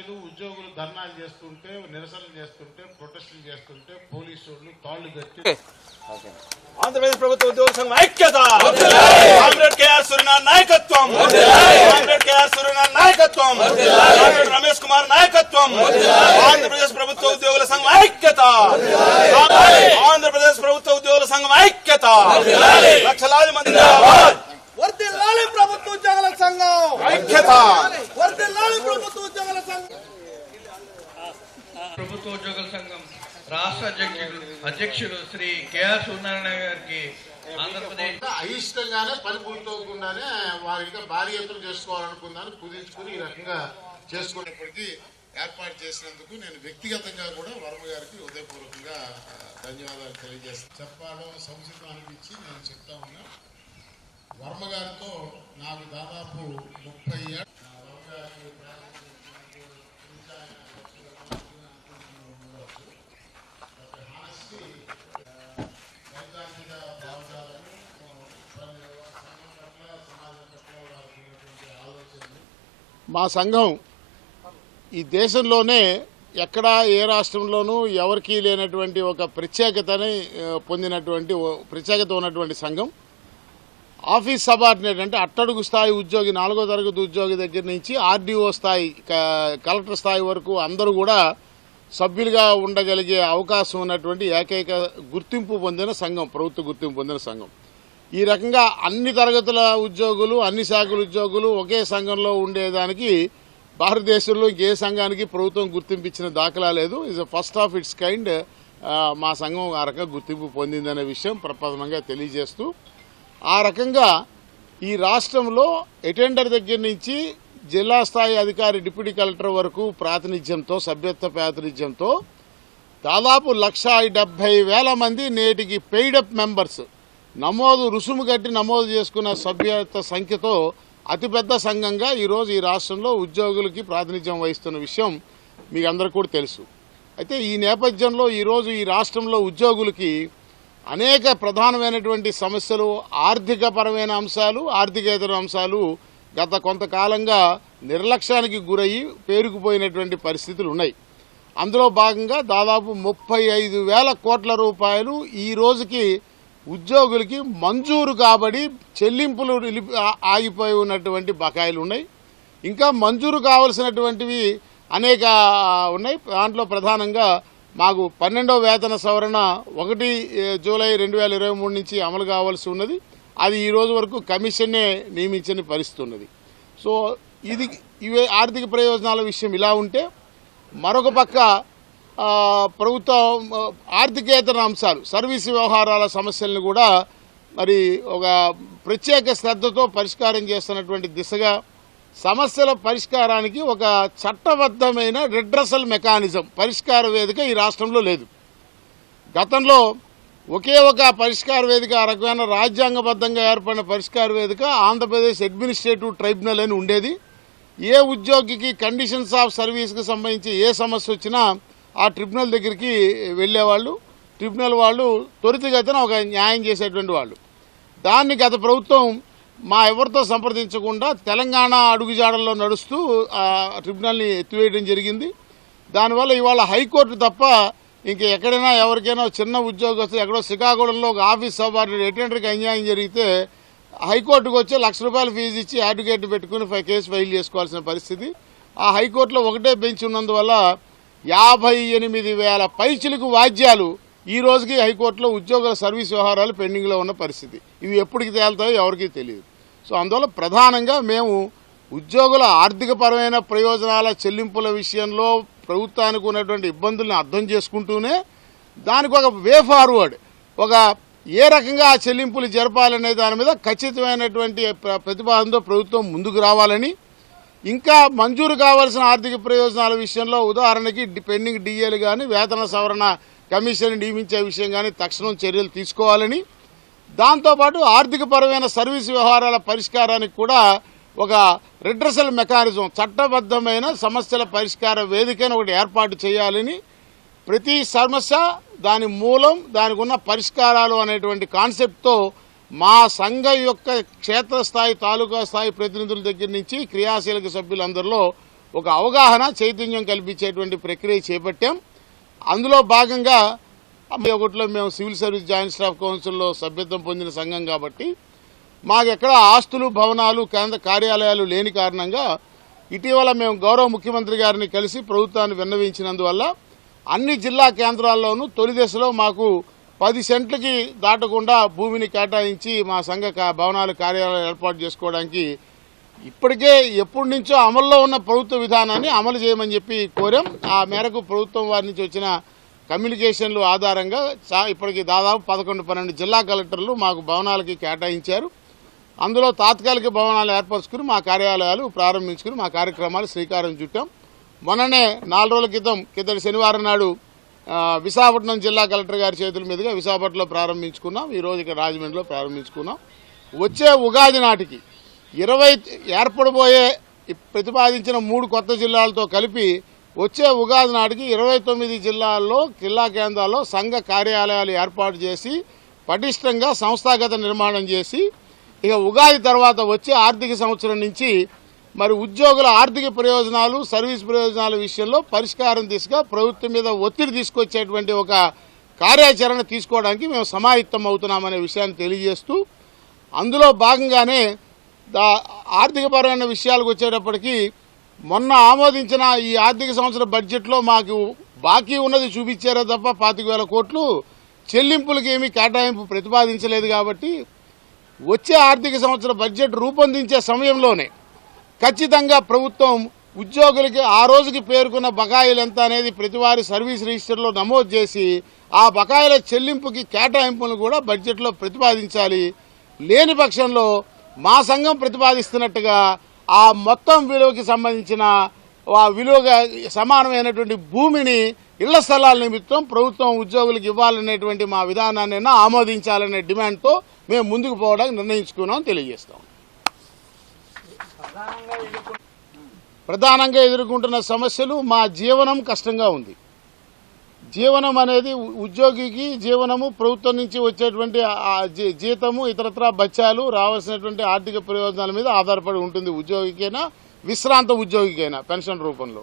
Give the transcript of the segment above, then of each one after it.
పార్టీలు ఉద్యోగులు ధర్నాలు చేస్తుంటే, నిరసనలు చేస్తుంటే, ప్రొటెస్టులు చేస్తుంటే పోలీసు వాళ్ళు తాళ్లు కట్టి ఆంధ్రప్రదేశ్ ప్రభుత్వ ఉద్యోగుల సంఘం ఐక్యత, కామ్రేడ్ కేఆర్ సూర్యనారాయణ నాయకత్వం, కామ్రేడ్ కేఆర్ సూర్యనారాయణ నాయకత్వం, కామ్రేడ్ రమేష్ కుమార్ నాయకత్వం, ఆంధ్రప్రదేశ్ ప్రభుత్వ ఉద్యోగుల సంఘం ఐక్యత, ఆంధ్రప్రదేశ్ ప్రభుత్వ ఉద్యోగుల సంఘం ఐక్యత, లక్షలాది మంది వర్ధిల్లాలి ప్రభుత్వ ఉద్యోగుల సంఘం ఐక్యత, వర్ధిల్లాలి ప్రభుత్వ ఉద్యోగుల సంఘం. ప్రభుత్వ ఉద్యోగుల సంఘం రాష్ట్ర అధ్యక్షులు శ్రీ కేఆర్ సూర్యనారాయణ గారికి ఆంధ్రప్రదేశ్ అయిష్టంగానే పని పూర్తవకుండానే వారికి భారీ ఎత్తున చేసుకోవాలనుకున్నాను కుదించుకుని ఈ రకంగా చేసుకునేప్పటికీ ఏర్పాటు చేసినందుకు నేను వ్యక్తిగతంగా కూడా వర్మ గారికి హృదయపూర్వకంగా ధన్యవాదాలు తెలియజేస్తాను. చెప్పాలో సంసిద్ధం అనిపించి నేను చెప్తా ఉన్నా. వర్మ గారితో నాకు దాదాపు 30 ఏళ్ళు మా సంఘం ఈ దేశంలోనే ఎక్కడా ఏ రాష్ట్రంలోనూ ఎవరికీ లేనటువంటి ఒక ప్రత్యేకతని పొందినటువంటి ప్రత్యేకత ఉన్నటువంటి సంఘం. ఆఫీస్ సబార్డినేట్ అంటే అట్టడుగు స్థాయి ఉద్యోగి 4వ తరగతి ఉద్యోగి దగ్గర నుంచి ఆర్డీఓ స్థాయి కలెక్టర్ స్థాయి వరకు అందరూ కూడా సభ్యులుగా ఉండగలిగే అవకాశం ఉన్నటువంటి ఏకైక గుర్తింపు పొందిన సంఘం, ప్రభుత్వ గుర్తింపు పొందిన సంఘం. ఈ రకంగా అన్ని తరగతుల ఉద్యోగులు, అన్ని శాఖల ఉద్యోగులు ఒకే సంఘంలో ఉండేదానికి భారతదేశంలో ఇంకే సంఘానికి ప్రభుత్వం గుర్తింపు ఇచ్చిన దాఖలా లేదు. Is first of it's kind. మా సంఘం ఆ రకంగా గుర్తింపు పొందిందనే విషయం ప్రప్రథమంగా తెలియజేస్తూ, ఆ రకంగా ఈ రాష్ట్రంలో అటెండర్ దగ్గర నుంచి జిల్లా స్థాయి అధికారి డిప్యూటీ కలెక్టర్ వరకు ప్రాతినిధ్యంతో, సభ్యత్వ ప్రాతినిధ్యంతో దాదాపు 1,70,000 మంది నేటికి పెయిడప్ మెంబర్స్ రుసుము కట్టి నమోదు చేసుకున్న సభ్యత్వ సంఖ్యతో అతిపెద్ద సంఘంగా ఈరోజు ఈ రాష్ట్రంలో ఉద్యోగులకి ప్రాతినిధ్యం వహిస్తున్న విషయం మీకు అందరికీ కూడా తెలుసు. అయితే ఈ నేపథ్యంలో ఈరోజు ఈ రాష్ట్రంలో ఉద్యోగులకి అనేక ప్రధానమైనటువంటి సమస్యలు, ఆర్థికపరమైన అంశాలు, ఆర్థికేతర అంశాలు గత కొంతకాలంగా నిర్లక్ష్యానికి గురయ్యి పేరుకుపోయినటువంటి పరిస్థితులు ఉన్నాయి. అందులో భాగంగా దాదాపు 35,000 కోట్ల రూపాయలు ఈ రోజుకి ఉద్యోగులకి మంజూరు కాబడి చెల్లింపులు ఆగిపోయి ఉన్నటువంటి బకాయిలు ఉన్నాయి. ఇంకా మంజూరు కావలసినటువంటివి అనేక ఉన్నాయి. దాంట్లో ప్రధానంగా మాకు 12వ వేతన సవరణ 1 జూలై 2023 నుంచి అమలు కావాల్సి ఉన్నది. అది ఈ రోజు వరకు కమిషన్నే నియమించని పరిస్థితి ఉన్నది. సో ఇవే ఆర్థిక ప్రయోజనాల విషయం ఇలా ఉంటే, మరొక పక్క ప్రభుత్వం ఆర్థికేతర అంశాలు, సర్వీసు వ్యవహారాల సమస్యలను కూడా మరి ఒక ప్రత్యేక శ్రద్ధతో పరిష్కారం చేస్తున్నటువంటి దిశగా సమస్యల పరిష్కారానికి ఒక చట్టబద్ధమైన రిడ్రెసల్ మెకానిజం, పరిష్కార వేదిక ఈ రాష్ట్రంలో లేదు. గతంలో ఒకే ఒక పరిష్కార వేదిక, ఆ రకమైన రాజ్యాంగబద్ధంగా ఏర్పడిన పరిష్కార వేదిక ఆంధ్రప్రదేశ్ అడ్మినిస్ట్రేటివ్ ట్రైబ్యునల్ అని ఉండేది. ఏ ఉద్యోగికి కండిషన్స్ ఆఫ్ సర్వీస్కి సంబంధించి ఏ సమస్య వచ్చినా ఆ ట్రిబ్యునల్ దగ్గరికి వెళ్ళేవాళ్ళు. ట్రిబ్యునల్ వాళ్ళు త్వరితగతిన ఒక న్యాయం చేసేటువంటి వాళ్ళు. దాన్ని గత ప్రభుత్వం ఎవరితో సంప్రదించకుండా తెలంగాణ అడుగుజాడల్లో నడుస్తూ ఆ ట్రిబ్యునల్ని ఎత్తివేయడం జరిగింది. దానివల్ల ఇవాళ హైకోర్టు తప్ప ఇంక ఎక్కడైనా ఎవరికైనా చిన్న ఉద్యోగస్తులు ఎక్కడో శ్రీకాకుళంలో ఒక ఆఫీస్ సబార్డినేట్ అటెండర్కి అన్యాయం జరిగితే హైకోర్టుకు వచ్చి ₹1,00,000 ఫీజు ఇచ్చి అడ్వకేట్ పెట్టుకుని కేసు ఫైల్ చేసుకోవాల్సిన పరిస్థితి. ఆ హైకోర్టులో ఒకటే బెంచ్ ఉన్నందువల్ల 58,000 పైచిలకు వాద్యాలు ఈ రోజుకి హైకోర్టులో ఉద్యోగుల సర్వీస్ వ్యవహారాలు పెండింగ్లో ఉన్న పరిస్థితి. ఇవి ఎప్పటికి తేలుతాయో ఎవరికీ తెలియదు. సో అందువల్ల ప్రధానంగా మేము ఉద్యోగుల ఆర్థికపరమైన ప్రయోజనాల చెల్లింపుల విషయంలో ప్రభుత్వానికి ఉన్నటువంటి ఇబ్బందులను అర్థం చేసుకుంటూనే దానికి ఒక వే ఫార్వర్డ్, ఒక ఏ రకంగా ఆ చెల్లింపులు జరపాలనే దాని మీద ఖచ్చితమైనటువంటి ప్రతిపాదనతో ప్రభుత్వం ముందుకు రావాలని, ఇంకా మంజూరు కావాల్సిన ఆర్థిక ప్రయోజనాల విషయంలో ఉదాహరణకి పెండింగ్ డిఏలు కానీ, వేతన సవరణ కమిషన్ నియమించే విషయం కానీ తక్షణం చర్యలు తీసుకోవాలని, దాంతోపాటు ఆర్థికపరమైన సర్వీసు వ్యవహారాల పరిష్కారానికి కూడా ఒక రిడ్రెసల్ మెకానిజం, చట్టబద్ధమైన సమస్యల పరిష్కార వేదికను ఒకటి ఏర్పాటు చేయాలని, ప్రతి సమస్య దాని మూలం, దానికి ఉన్న పరిష్కారాలు అనేటువంటి కాన్సెప్ట్తో మా సంఘం యొక్క క్షేత్రస్థాయి, తాలూకా స్థాయి ప్రతినిధుల దగ్గర నుంచి క్రియాశీలక సభ్యులందరిలో ఒక అవగాహన చైతన్యం కల్పించేటువంటి ప్రక్రియ చేపట్టాం. అందులో భాగంగా 2021లో మేము సివిల్ సర్వీస్ జాయింట్ స్టాఫ్ కౌన్సిల్లో సభ్యత్వం పొందిన సంఘం కాబట్టి మాకెక్కడ ఆస్తులు భవనాలు కేంద్ర కార్యాలయాలు లేని కారణంగా ఇటీవల మేము గౌరవ ముఖ్యమంత్రి గారిని కలిసి ప్రభుత్వాన్ని విన్నవించినందువల్ల అన్ని జిల్లా కేంద్రాల్లోనూ తొలి దశలో మాకు 10 సెంట్లకి దాటకుండా భూమిని కేటాయించి మా సంఘ భవనాలు కార్యాలయాలు ఏర్పాటు చేసుకోవడానికి ఇప్పటికే ఎప్పటి నుంచో అమల్లో ఉన్న ప్రభుత్వ విధానాన్ని అమలు చేయమని చెప్పి కోరాం. ఆ మేరకు ప్రభుత్వం వారి నుంచి వచ్చిన కమ్యూనికేషన్లు ఆధారంగా ఇప్పటికి దాదాపు 11-12 జిల్లా కలెక్టర్లు మాకు భవనాలకి కేటాయించారు. అందులో తాత్కాలిక భవనాలు ఏర్పరచుకుని మా కార్యాలయాలు ప్రారంభించుకుని మా కార్యక్రమాలు శ్రీకారం చుట్టాం. మొన్ననే 4 రోజుల కిందటి శనివారం నాడు విశాఖపట్నం జిల్లా కలెక్టర్ గారి చేతుల మీదుగా విశాఖపట్నంలో ప్రారంభించుకున్నాం. ఈరోజు ఇక్కడ రాజమండ్రిలో ప్రారంభించుకున్నాం. వచ్చే ఉగాది నాటికి 20 ఏర్పడబోయే ప్రతిపాదించిన 3 కొత్త జిల్లాలతో కలిపి వచ్చే ఉగాది నాటికి 29 జిల్లాల్లో జిల్లా కేంద్రాల్లో సంఘ కార్యాలయాలు ఏర్పాటు చేసి పటిష్టంగా సంస్థాగత నిర్మాణం చేసి ఇక ఉగాది తర్వాత వచ్చే ఆర్థిక సంవత్సరం నుంచి మరి ఉద్యోగుల ఆర్థిక ప్రయోజనాలు సర్వీస్ ప్రయోజనాల విషయంలో పరిష్కారం దిశగా ప్రభుత్వం మీద ఒత్తిడి తీసుకొచ్చేటువంటి ఒక కార్యాచరణ తీసుకోవడానికి మేము సమాయత్తం అవుతున్నామనే విషయాన్ని తెలియజేస్తూ అందులో భాగంగానే ఆర్థికపరమైన విషయాలకు వచ్చేటప్పటికీ మొన్న ఆమోదించిన ఈ ఆర్థిక సంవత్సర బడ్జెట్లో మాకు బాకీ ఉన్నది చూపించారే తప్ప 25,000 కోట్లు చెల్లింపులకి ఏమీ కేటాయింపు ప్రతిపాదించలేదు. కాబట్టి వచ్చే ఆర్థిక సంవత్సర బడ్జెట్ రూపొందించే సమయంలోనే ఖచ్చితంగా ప్రభుత్వం ఉద్యోగులకి ఆ రోజుకి పేర్కొన్న బకాయిలు ఎంత అనేది ప్రతివారి సర్వీస్ రిజిస్టర్లో నమోదు చేసి ఆ బకాయిల చెల్లింపుకి కేటాయింపులను కూడా బడ్జెట్లో ప్రతిపాదించాలి. లేని పక్షంలో మా సంఘం ప్రతిపాదిస్తున్నట్టుగా ఆ మొత్తం విలువకి సంబంధించిన ఆ విలువగా సమానమైనటువంటి భూమిని ఇళ్ల స్థలాల నిమిత్తం ప్రభుత్వం ఉద్యోగులకు ఇవ్వాలనేటువంటి మా విధానాన్ని ఆమోదించాలనే డిమాండ్తో మేము ముందుకు పోవడానికి నిర్ణయించుకున్నాం తెలియజేస్తాం. ప్రధానంగా ఎదుర్కొంటున్న సమస్యలు మా జీవనం కష్టంగా ఉంది. జీవనం అనేది ఉద్యోగికి జీవనము ప్రభుత్వం నుంచి వచ్చేటువంటి జీతము ఇతరత్రా బత్యాలు రావాల్సినటువంటి ఆర్థిక ప్రయోజనాల మీద ఆధారపడి ఉంటుంది. ఉద్యోగికైనా విశ్రాంత ఉద్యోగికైనా పెన్షన్ రూపంలో.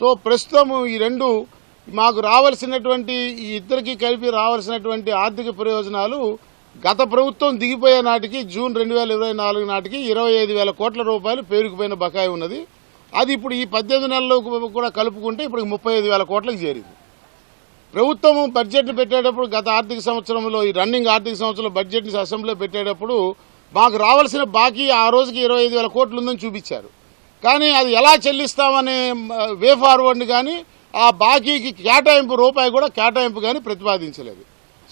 సో ప్రస్తుతం ఈ రెండు మాకు రావాల్సినటువంటి ఈ ఇద్దరికి కలిపి రావాల్సినటువంటి ఆర్థిక ప్రయోజనాలు గత ప్రభుత్వం దిగిపోయే నాటికి జూన్ 2024 నాటికి 25,000 కోట్ల రూపాయలు పేరుకుపోయిన బకాయి ఉన్నది. అది ఇప్పుడు ఈ 18 నెలల్లో కూడా కలుపుకుంటే ఇప్పుడు 35,000 కోట్లకు చేరింది. ప్రభుత్వం బడ్జెట్ను పెట్టేటప్పుడు గత ఆర్థిక సంవత్సరంలో ఈ రన్నింగ్ ఆర్థిక సంవత్సరంలో బడ్జెట్ని అసెంబ్లీలో పెట్టేటప్పుడు మాకు రావాల్సిన బాకీ ఆ రోజుకి 25,000 కోట్లు ఉందని చూపించారు. కానీ అది ఎలా చెల్లిస్తామనే వే ఫార్వర్డ్ని కానీ ఆ బాకీకి కేటాయింపు రూపాయి కూడా కేటాయింపు కానీ ప్రతిపాదించలేదు.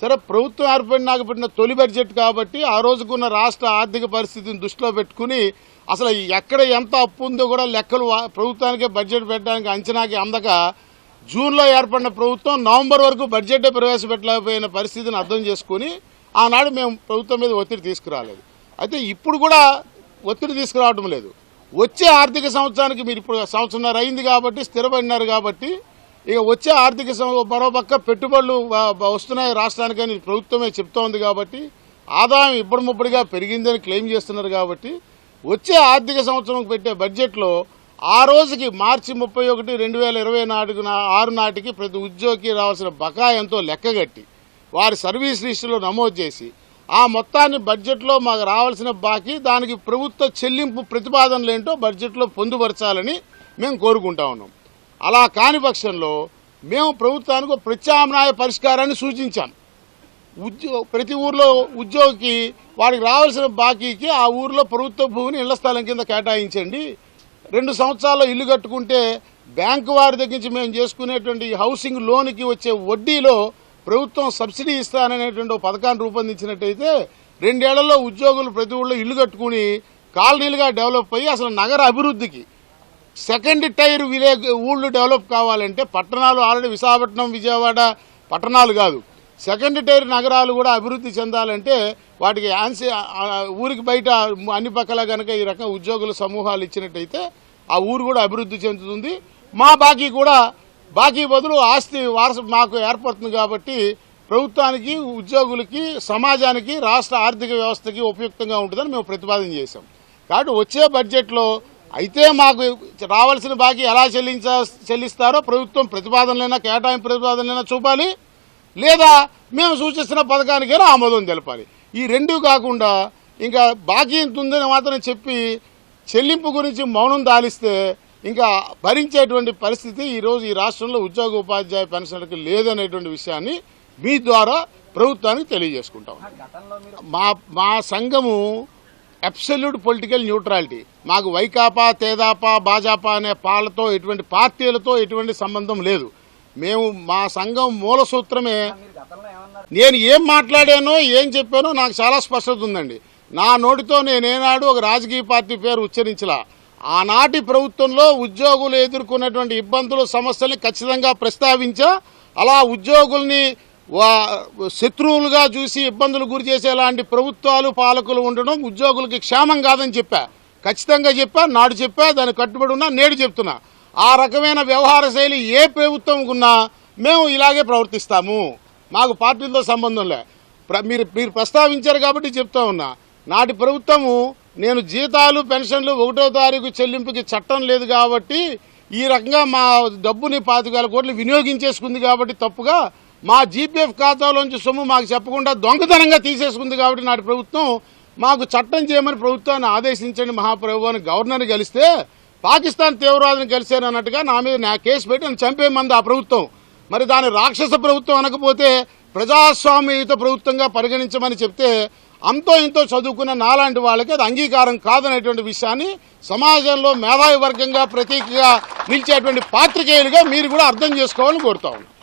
సరే, ప్రభుత్వం ఏర్పడినాక పెట్టిన తొలి బడ్జెట్ కాబట్టి ఆ రోజుకున్న రాష్ట్ర ఆర్థిక పరిస్థితిని దృష్టిలో పెట్టుకుని అసలు ఎక్కడ ఎంత అప్పు ఉందో కూడా లెక్కలు ప్రభుత్వానికే బడ్జెట్ పెట్టడానికి అంచనాకి అందక జూన్లో ఏర్పడిన ప్రభుత్వం నవంబర్ వరకు బడ్జెట్ ప్రవేశపెట్టలేకపోయిన పరిస్థితిని అర్థం చేసుకుని ఆనాడు మేము ప్రభుత్వం మీద ఒత్తిడి తీసుకురాలేదు. అయితే ఇప్పుడు కూడా ఒత్తిడి తీసుకురావడం లేదు. వచ్చే ఆర్థిక సంవత్సరానికి మీరు ఇప్పుడు సంవత్సరంన్నర అయింది కాబట్టి స్థిరపడినారు కాబట్టి ఇక వచ్చే ఆర్థిక మరోపక్క పెట్టుబడులు వస్తున్నాయి రాష్ట్రానికని ప్రభుత్వమే చెప్తోంది కాబట్టి ఆదాయం ఇబ్బడిముబ్బడిగా పెరిగిందని క్లెయిమ్ చేస్తున్నారు. కాబట్టి వచ్చే ఆర్థిక సంవత్సరం పెట్టే బడ్జెట్లో ఆ రోజుకి మార్చి 31, 2026 నాటికి ప్రతి ఉద్యోగికి రావాల్సిన బకాయంతో లెక్కగట్టి వారి సర్వీస్ లిస్టులో నమోదు చేసి ఆ మొత్తాన్ని బడ్జెట్లో మాకు రావాల్సిన బాకీ దానికి ప్రభుత్వ చెల్లింపు ప్రతిపాదనలు ఏంటో బడ్జెట్లో పొందుపరచాలని మేము కోరుకుంటా ఉన్నాం. అలా కాని పక్షంలో మేము ప్రభుత్వానికి ఒక ప్రత్యామ్నాయ పరిష్కారాన్ని సూచించాం. ప్రతి ఊర్లో ఉద్యోగికి వాడికి రావాల్సిన బాకీకి ఆ ఊర్లో ప్రభుత్వ భూమిని ఇళ్ల స్థలం కింద కేటాయించండి. 2 సంవత్సరాల్లో ఇల్లు కట్టుకుంటే బ్యాంకు వారి దగ్గర నుంచి మేము చేసుకునేటువంటి హౌసింగ్ లోన్కి వచ్చే వడ్డీలో ప్రభుత్వం సబ్సిడీ ఇస్తాననేటువంటి ఒక పథకాన్ని రూపొందించినట్టయితే 2 ఏళ్లలో ఉద్యోగులు ప్రతి ఊళ్ళో ఇల్లు కట్టుకుని కాలనీలుగా డెవలప్ అయ్యి అసలు నగర అభివృద్ధికి సెకండ్ టైర్ విలేజ్ ఊళ్ళు డెవలప్ కావాలంటే పట్టణాలు ఆల్రెడీ విశాఖపట్నం విజయవాడ పట్టణాలు కాదు, సెకండ్ టైర్ నగరాలు కూడా అభివృద్ధి చెందాలంటే వాటికి ఊరికి బయట అన్ని పక్కల కనుక ఈ రకంగా ఉద్యోగుల సమూహాలు ఇచ్చినట్టయితే ఆ ఊరు కూడా అభివృద్ధి చెందుతుంది. మా బాకీ బదులు ఆస్తి మాకు ఏర్పడుతుంది. కాబట్టి ప్రభుత్వానికి ఉద్యోగులకి సమాజానికి రాష్ట్ర ఆర్థిక వ్యవస్థకి ఉపయుక్తంగా ఉంటుందని మేము ప్రతిపాదన చేశాం. కాబట్టి వచ్చే బడ్జెట్లో అయితే మాకు రావాల్సిన బాకీ ఎలా చెల్లిస్తారో ప్రభుత్వం ప్రతిపాదనలైనా కేటాయింపు ప్రతిపాదనలైనా చూపాలి, లేదా మేము సూచిస్తున్న పథకానికైనా ఆమోదం తెలపాలి. ఈ రెండూ కాకుండా ఇంకా బాకీ ఎంత ఉందని మాత్రం చెప్పి చెల్లింపు గురించి మౌనం దాలిస్తే ఇంకా భరించేటువంటి పరిస్థితి ఈరోజు ఈ రాష్ట్రంలో ఉద్యోగ ఉపాధ్యాయ పెన్షన్లకు లేదనేటువంటి విషయాన్ని మీ ద్వారా ప్రభుత్వానికి తెలియజేసుకుంటాం. మా సంఘము అబ్సల్యూట్ పొలిటికల్ న్యూట్రాలిటీ. మాకు వైకాపా, తేదాపా, భాజపా అనే పాలతో ఎటువంటి పార్టీలతో ఎటువంటి సంబంధం లేదు. మేము మా సంఘం మూల సూత్రమే. నేను ఏం మాట్లాడానో ఏం చెప్పానో నాకు చాలా స్పష్టత ఉందండి. నా నోటితో నేనేనాడు ఒక రాజకీయ పార్టీ పేరు ఉచ్చరించలా. ఆనాటి ప్రభుత్వంలో ఉద్యోగులు ఎదుర్కొన్నటువంటి ఇబ్బందులు, సమస్యల్ని ఖచ్చితంగా ప్రస్తావించా. అలా ఉద్యోగుల్ని శత్రువులుగా చూసి ఇబ్బందులు గురి చేసేలాంటి ప్రభుత్వాలు, పాలకులు ఉండడం ఉద్యోగులకి క్షేమం కాదని చెప్పా. ఖచ్చితంగా చెప్పా, నాడు చెప్పా, దానికి కట్టుబడి ఉన్నా, నేడు చెప్తున్నా. ఆ రకమైన వ్యవహార శైలి ఏ ప్రభుత్వం ఉన్నా మేము ఇలాగే ప్రవర్తిస్తాము. మాకు పార్టీలతో సంబంధం లే. మీరు ప్రస్తావించారు కాబట్టి చెప్తా ఉన్నా. నాటి ప్రభుత్వము నేను జీతాలు, పెన్షన్లు 1వ తారీఖు చెల్లింపుకి చట్టం లేదు కాబట్టి ఈ రకంగా మా డబ్బుని 25,000 కోట్లు వినియోగించేసుకుంది కాబట్టి తప్పుగా మా జీపీఎఫ్ ఖాతాలోంచి సొమ్ము మాకు చెప్పకుండా దొంగతనంగా తీసేసుకుంది కాబట్టి నాటి ప్రభుత్వం మాకు చట్టం చేయమని ప్రభుత్వాన్ని ఆదేశించండి మహాప్రభు అని గవర్నర్ని కలిస్తే పాకిస్తాన్ తీవ్రవాదిని కలిశారన్నట్టుగా నా మీద కేసు పెట్టి నన్ను చంపేమంది ఆ ప్రభుత్వం. మరి దాని రాక్షస ప్రభుత్వం అనకపోతే ప్రజాస్వామ్యయుత ప్రభుత్వంగా పరిగణించమని చెప్తే అంతో ఇంతో చదువుకున్న నాలాంటి వాళ్ళకి అది అంగీకారం కాదనేటువంటి విషయాన్ని సమాజంలో మేధావి వర్గంగా ప్రతీకగా నిలిచేటువంటి పాత్రికేయులుగా మీరు కూడా అర్థం చేసుకోవాలని కోరుతా ఉన్నాను.